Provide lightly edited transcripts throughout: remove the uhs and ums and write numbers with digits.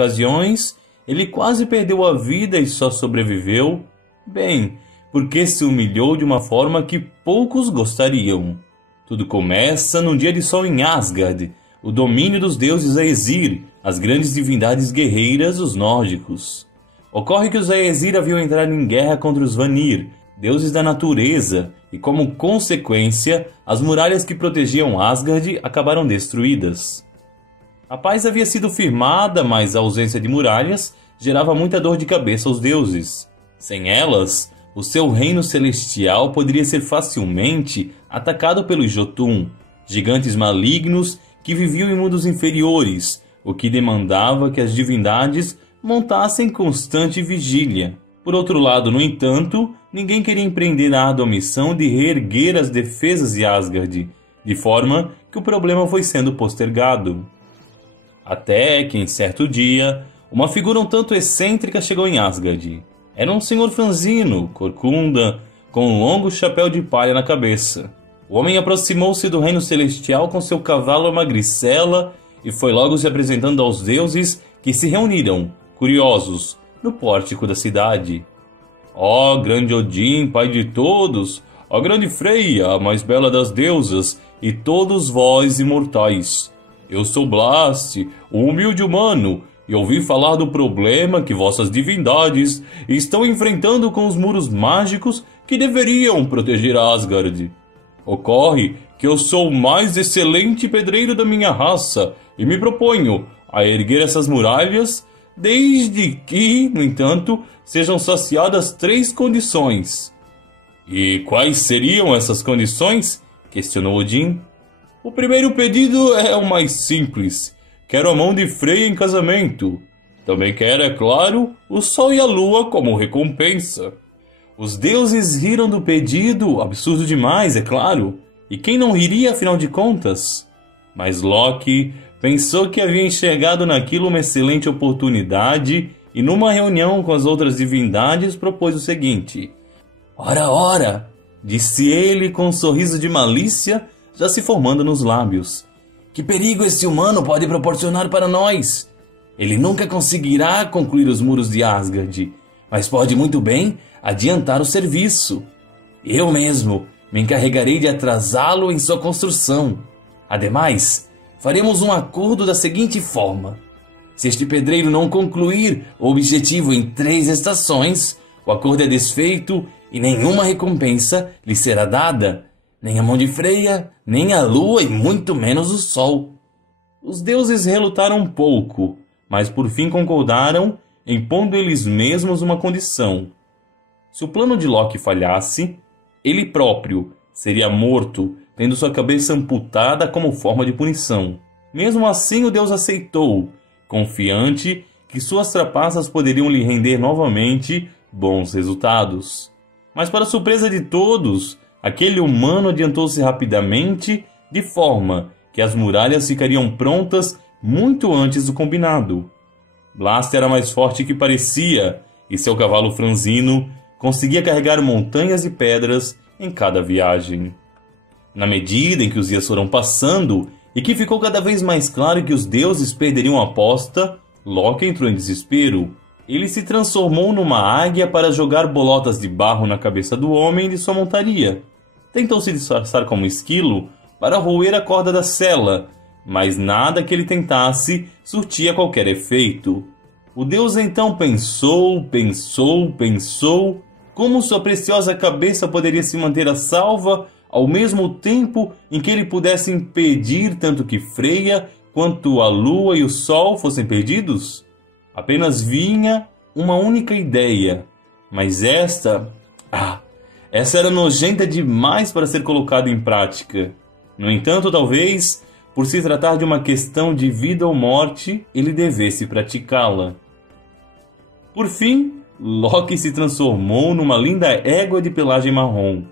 ocasiões, ele quase perdeu a vida e só sobreviveu, bem, porque se humilhou de uma forma que poucos gostariam. Tudo começa num dia de sol em Asgard, o domínio dos deuses Aesir, as grandes divindades guerreiras, os nórdicos. Ocorre que os Aesir haviam entrado em guerra contra os Vanir, deuses da natureza, e como consequência, as muralhas que protegiam Asgard acabaram destruídas. A paz havia sido firmada, mas a ausência de muralhas gerava muita dor de cabeça aos deuses. Sem elas, o seu reino celestial poderia ser facilmente atacado pelos Jotun, gigantes malignos que viviam em mundos inferiores, o que demandava que as divindades montassem constante vigília. Por outro lado, no entanto, ninguém queria empreender a árdua missão de reerguer as defesas de Asgard, de forma que o problema foi sendo postergado. Até que, em certo dia, uma figura um tanto excêntrica chegou em Asgard. Era um senhor franzino, corcunda, com um longo chapéu de palha na cabeça. O homem aproximou-se do reino celestial com seu cavalo magricela e foi logo se apresentando aos deuses que se reuniram, curiosos, no pórtico da cidade. Ó grande Odin, pai de todos, ó grande Freya, a mais bela das deusas, e todos vós imortais. Eu sou Blast, um humilde humano, e ouvi falar do problema que vossas divindades estão enfrentando com os muros mágicos que deveriam proteger Asgard. Ocorre que eu sou o mais excelente pedreiro da minha raça e me proponho a erguer essas muralhas desde que, no entanto, sejam saciadas 3 condições. E quais seriam essas condições? Questionou Odin. O primeiro pedido é o mais simples. Quero a mão de Freya em casamento. Também quero, é claro, o sol e a lua como recompensa. Os deuses riram do pedido, absurdo demais, é claro. E quem não riria, afinal de contas? Mas Loki pensou que havia enxergado naquilo uma excelente oportunidade e numa reunião com as outras divindades propôs o seguinte. Ora, ora, disse ele com um sorriso de malícia já se formando nos lábios. Que perigo esse humano pode proporcionar para nós? Ele nunca conseguirá concluir os muros de Asgard, mas pode muito bem adiantar o serviço. Eu mesmo me encarregarei de atrasá-lo em sua construção. Ademais, faremos um acordo da seguinte forma. Se este pedreiro não concluir o objetivo em 3 estações, o acordo é desfeito e nenhuma recompensa lhe será dada. Nem a mão de Freya, nem a lua e muito menos o sol. Os deuses relutaram um pouco, mas por fim concordaram, impondo eles mesmos uma condição. Se o plano de Loki falhasse, ele próprio seria morto, tendo sua cabeça amputada como forma de punição. Mesmo assim, o deus aceitou, confiante que suas trapaças poderiam lhe render novamente bons resultados. Mas para surpresa de todos, aquele humano adiantou-se rapidamente, de forma que as muralhas ficariam prontas muito antes do combinado. Blast era mais forte que parecia, e seu cavalo franzino conseguia carregar montanhas e pedras em cada viagem. Na medida em que os dias foram passando, e que ficou cada vez mais claro que os deuses perderiam a aposta, Loki entrou em desespero. Ele se transformou numa águia para jogar bolotas de barro na cabeça do homem de sua montaria. Tentou se disfarçar como esquilo para roer a corda da sela, mas nada que ele tentasse surtia qualquer efeito. O deus então pensou, como sua preciosa cabeça poderia se manter a salva ao mesmo tempo em que ele pudesse impedir tanto que Freya quanto a lua e o sol fossem perdidos? Apenas vinha uma única ideia, mas essa era nojenta demais para ser colocada em prática. No entanto, talvez, por se tratar de uma questão de vida ou morte, ele devesse praticá-la. Por fim, Loki se transformou numa linda égua de pelagem marrom.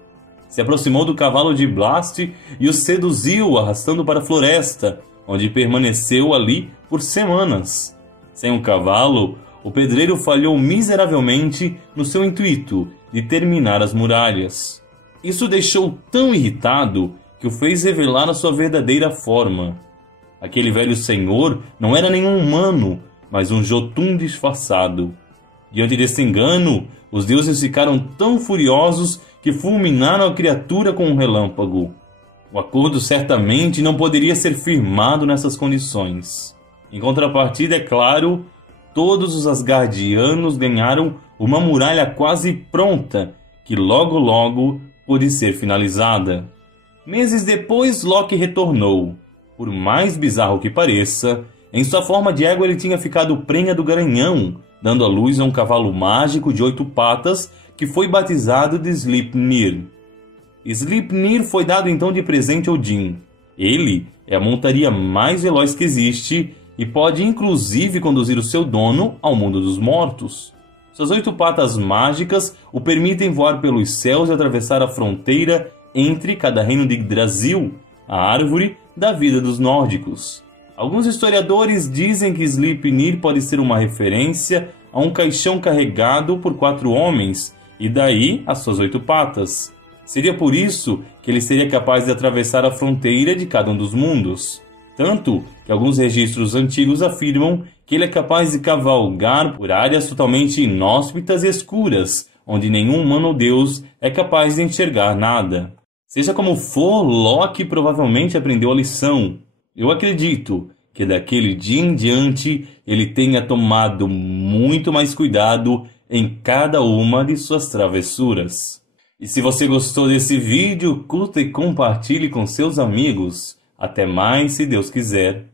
Se aproximou do cavalo de Blast e o seduziu, arrastando para a floresta, onde permaneceu ali por semanas. Sem um cavalo, o pedreiro falhou miseravelmente no seu intuito de terminar as muralhas. Isso o deixou tão irritado que o fez revelar a sua verdadeira forma. Aquele velho senhor não era nenhum humano, mas um Jotun disfarçado. Diante desse engano, os deuses ficaram tão furiosos que fulminaram a criatura com um relâmpago. O acordo certamente não poderia ser firmado nessas condições. Em contrapartida, é claro, todos os Asgardianos ganharam uma muralha quase pronta, que logo pôde ser finalizada. Meses depois, Loki retornou. Por mais bizarro que pareça, em sua forma de égua ele tinha ficado prenha do Garanhão, dando à luz a um cavalo mágico de 8 patas que foi batizado de Sleipnir. Sleipnir foi dado então de presente a Odin. Ele é a montaria mais veloz que existe e pode inclusive conduzir o seu dono ao mundo dos mortos. Suas 8 patas mágicas o permitem voar pelos céus e atravessar a fronteira entre cada reino de Yggdrasil, a árvore da vida dos nórdicos. Alguns historiadores dizem que Sleipnir pode ser uma referência a um caixão carregado por 4 homens, e daí as suas 8 patas. Seria por isso que ele seria capaz de atravessar a fronteira de cada um dos mundos. Tanto que alguns registros antigos afirmam que ele é capaz de cavalgar por áreas totalmente inóspitas e escuras, onde nenhum humano ou deus é capaz de enxergar nada. Seja como for, Loki provavelmente aprendeu a lição. Eu acredito que daquele dia em diante ele tenha tomado muito mais cuidado em cada uma de suas travessuras. E se você gostou desse vídeo, curta e compartilhe com seus amigos. Até mais, se Deus quiser.